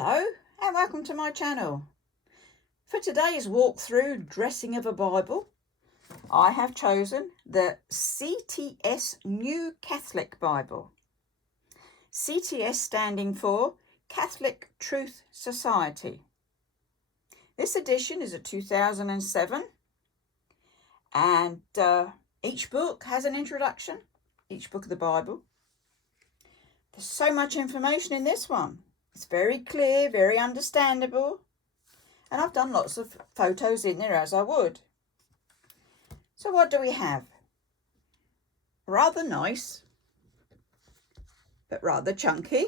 Hello and welcome to my channel. For today's walkthrough dressing of a Bible, I have chosen the CTS New Catholic Bible. CTS standing for Catholic Truth Society. This edition is a 2007 and each book has an introduction, each book of the Bible. There's so much information in this one. It's very clear, very understandable, and I've done lots of photos in there as I would. So what do we have? Rather nice, but rather chunky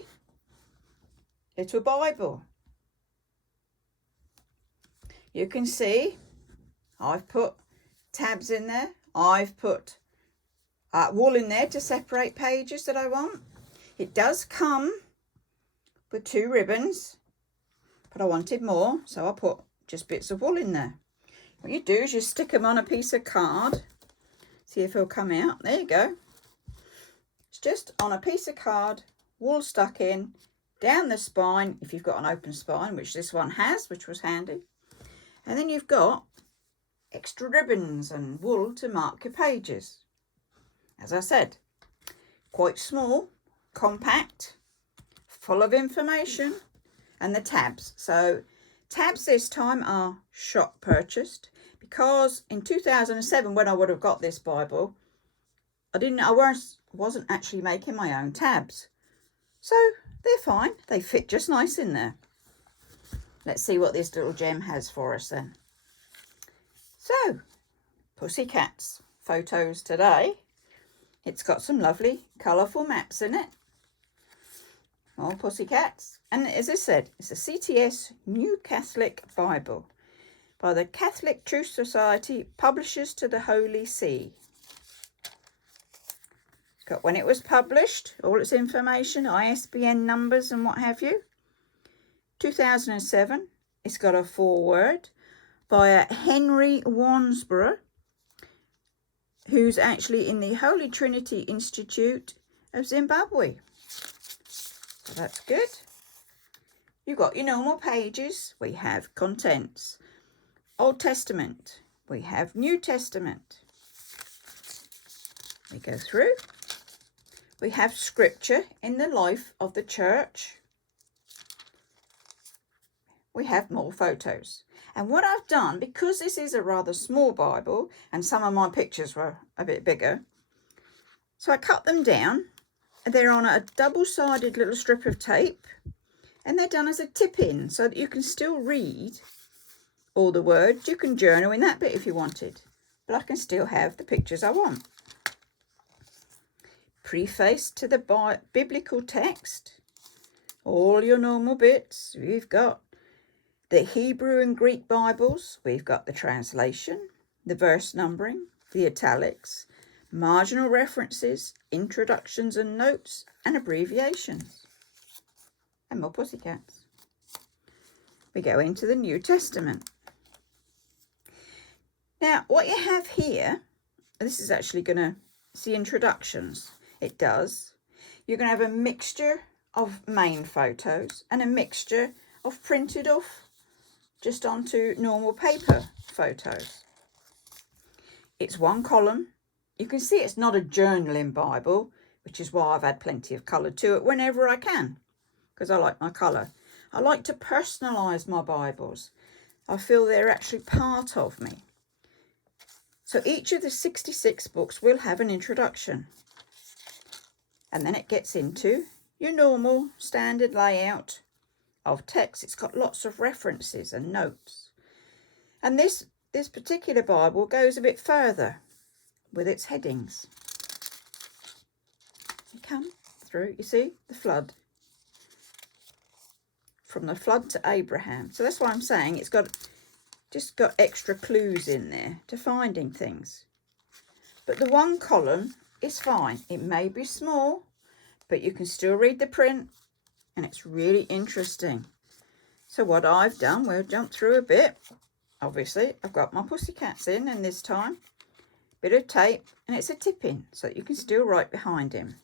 little Bible. You can see I've put tabs in there. I've put wool in there to separate pages that I want. It does come with 2 ribbons, but I wanted more, so I put just bits of wool in there. What you do is you stick them on a piece of card. See if it'll come out. There you go. It's just on a piece of card, wool stuck in, down the spine, if you've got an open spine, which this one has, which was handy. And then you've got extra ribbons and wool to mark your pages. As I said, quite small, compact, full of information, and the tabs. So tabs this time are shop purchased, because in 2007 when I would have got this Bible, I wasn't actually making my own tabs. So they're fine. They fit just nice in there. Let's see what this little gem has for us then. So, pussycats photos today. It's got some lovely colourful maps in it. More pussycats. And as I said, it's a CTS New Catholic Bible by the Catholic Truth Society, publishers to the Holy See. It's got when it was published, all its information, ISBN numbers and what have you. 2007. It's got a foreword by a Henry Wansborough, who's actually in the Holy Trinity Institute of Zimbabwe. So that's good. You've got your normal pages. We have contents. Old Testament. We have New Testament. We go through. We have scripture in the life of the church. We have more photos. And what I've done, because this is a rather small Bible and some of my pictures were a bit bigger, so I cut them down. They're on a double-sided little strip of tape, and they're done as a tip-in so that you can still read all the words. You can journal in that bit if you wanted, but I can still have the pictures I want. Preface to the biblical text. All your normal bits. We've got the Hebrew and Greek Bibles. We've got the translation, the verse numbering, the italics, marginal references, introductions and notes, and abbreviations. And more pussycats. We go into the New Testament. Now, what you have here, this is actually going to see introductions. It does. You're going to have a mixture of main photos and a mixture of printed off just onto normal paper photos. It's one column. You can see it's not a journaling Bible, which is why I've had plenty of colour to it whenever I can, because I like my colour. I like to personalise my Bibles. I feel they're actually part of me. So each of the 66 books will have an introduction. And then it gets into your normal standard layout of text. It's got lots of references and notes. And this particular Bible goes a bit further with its headings. You come through, you see the flood. From the flood to Abraham. So that's why I'm saying it's just got extra clues in there to finding things. But the one column is fine. It may be small, but you can still read the print, and it's really interesting. So what I've done, we'll jump through a bit. Obviously, I've got my pussycats in, and this time, bit of tape, and it's a tip-in, so that you can still write behind him.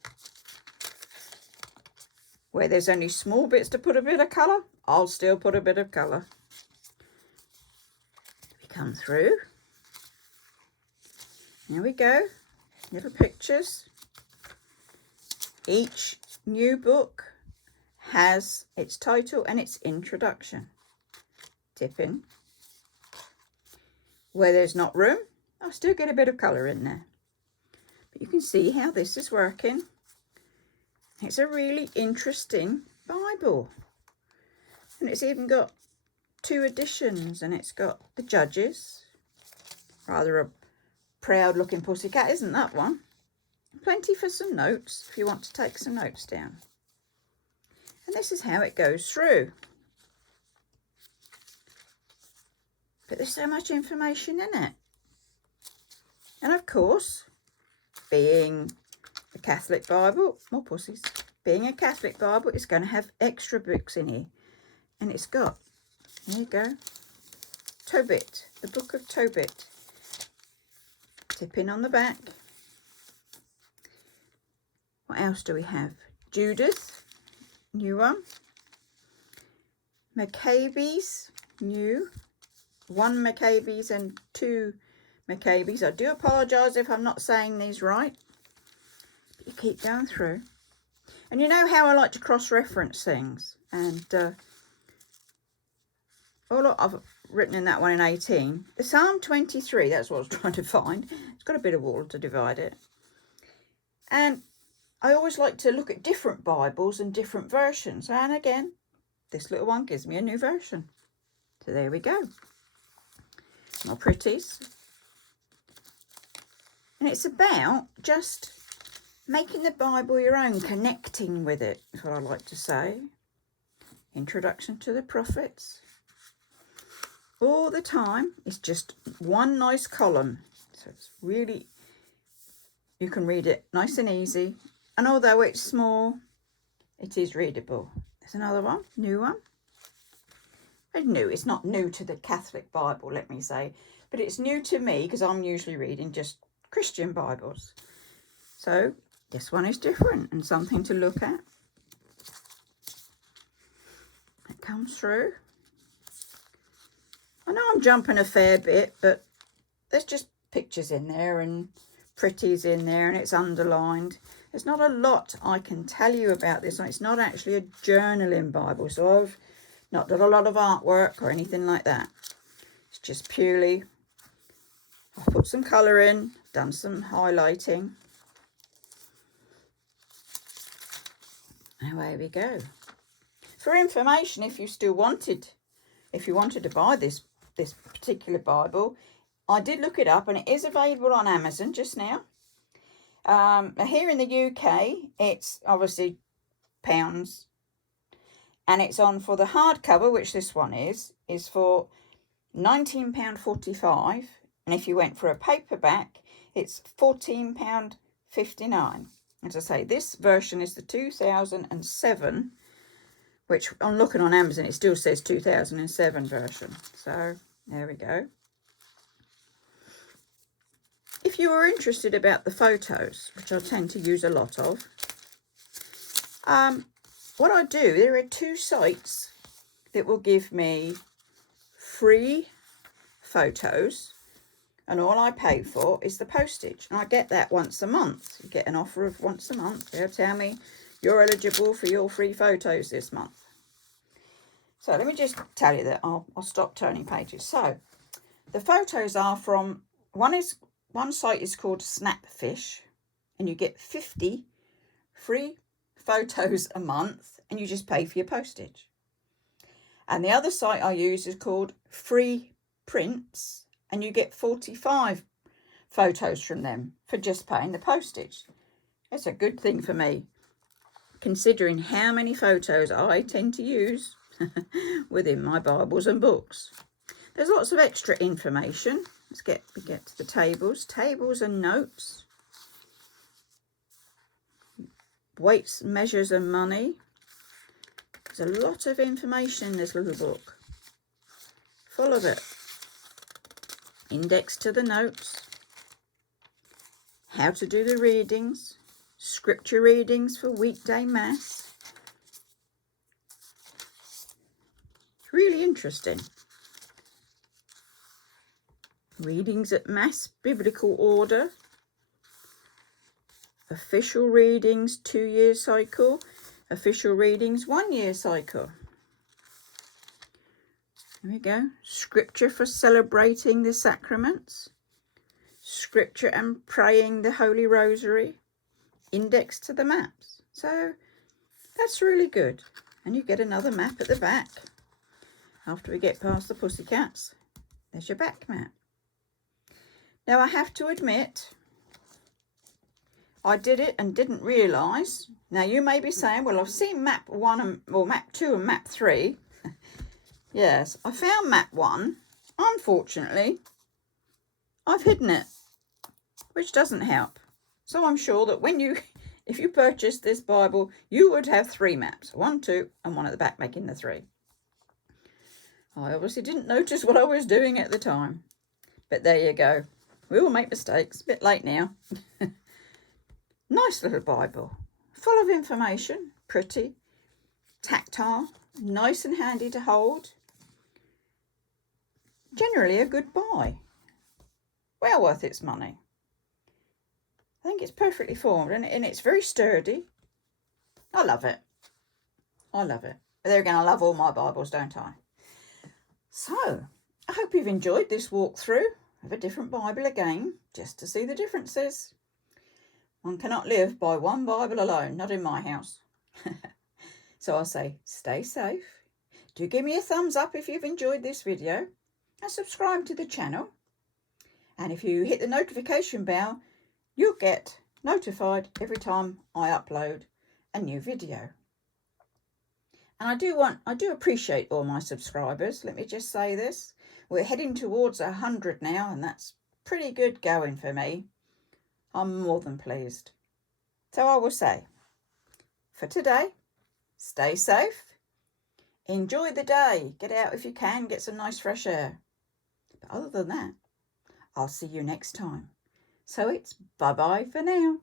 Where there's only small bits to put a bit of colour, I'll still put a bit of colour. We come through. There we go. Little pictures. Each new book has its title and its introduction. Tip in. Where there's not room, I'll still get a bit of colour in there. But you can see how this is working. It's a really interesting Bible. And it's even got 2 editions, and it's got the judges. Rather a proud looking pussycat, isn't that one? Plenty for some notes if you want to take some notes down. And this is how it goes through. But there's so much information in it. And of course, being a Catholic Bible, more pussies, being a Catholic Bible, it's going to have extra books in here. And it's got, there you go, Tobit, the Book of Tobit. Tip in on the back. What else do we have? Judith, new one. Maccabees, new. 1 Maccabees and 2 Maccabees. I do apologise if I'm not saying these right. But you keep going through. And you know how I like to cross-reference things. And all I've written in that one in 18. The Psalm 23, that's what I was trying to find. It's got a bit of wall to divide it. And I always like to look at different Bibles and different versions. And again, this little one gives me a new version. So there we go. More pretties. And it's about just making the Bible your own, connecting with it, is what I like to say. Introduction to the prophets. All the time, it's just one nice column. So it's really, you can read it nice and easy. And although it's small, it is readable. There's another one, new one. New, it's not new to the Catholic Bible, let me say, but it's new to me because I'm usually reading just Christian Bibles. So this one is different and something to look at. It comes through. I know I'm jumping a fair bit, but there's just pictures in there and pretties in there, and it's underlined. There's not a lot I can tell you about this one. It's not actually a journaling Bible, so I've not done a lot of artwork or anything like that. It's just purely, I've put some colour in, done some highlighting. And away we go. For information, if you wanted to buy this particular Bible, I did look it up and it is available on Amazon just now. Here in the UK, it's obviously £, and it's on for the hardcover, which this one is for £19.45, and if you went for a paperback, it's £14.59. As I say, this version is the 2007, which I'm looking on Amazon, it still says 2007 version. So there we go. If you are interested about the photos, which I tend to use a lot of, what I do, there are 2 sites that will give me free photos, and all I pay for is the postage. And I get that once a month. You get an offer of once a month. They'll tell me you're eligible for your free photos this month. So let me just tell you that. I'll stop turning pages. So the photos are from, one site is called Snapfish, and you get 50 free photos a month, and you just pay for your postage. And the other site I use is called Free Prints, and you get 45 photos from them for just paying the postage. It's a good thing for me, considering how many photos I tend to use within my Bibles and books. There's lots of extra information. We get to the tables and notes. Weights, measures and money. There's a lot of information in this little book. Full of it. Index to the notes. How to do the readings. Scripture readings for weekday mass. Really interesting. Readings at mass biblical order. Official readings 2-year cycle. Official readings 1-year cycle. There we go. Scripture for celebrating the sacraments. Scripture and praying the Holy Rosary. Index to the maps. So that's really good. And you get another map at the back. After we get past the pussycats, there's your back map. Now I have to admit, I did it and didn't realise. Now you may be saying, well, I've seen map 1 or map 2 and map 3. Yes, I found map 1. Unfortunately, I've hidden it, which doesn't help. So I'm sure that if you purchased this Bible, you would have 3 maps. 1, 2 and 1 at the back, making the 3. I obviously didn't notice what I was doing at the time. But there you go. We all make mistakes. A bit late now. Nice little Bible. Full of information. Pretty. Tactile. Nice and handy to hold. Generally a good buy. Well worth its money. I think it's perfectly formed and it's very sturdy. I love it. I love it. But there again, I love all my Bibles, don't I? So, I hope you've enjoyed this walkthrough of a different Bible again, just to see the differences. One cannot live by one Bible alone, not in my house. So I'll say, stay safe. Do give me a thumbs up if you've enjoyed this video and subscribe to the channel. And if you hit the notification bell, you'll get notified every time I upload a new video. And I do appreciate all my subscribers. Let me just say this. We're heading towards 100 now, and that's pretty good going for me. I'm more than pleased. So I will say, for today, stay safe. Enjoy the day. Get out if you can. Get some nice fresh air. But other than that, I'll see you next time. So it's bye-bye for now.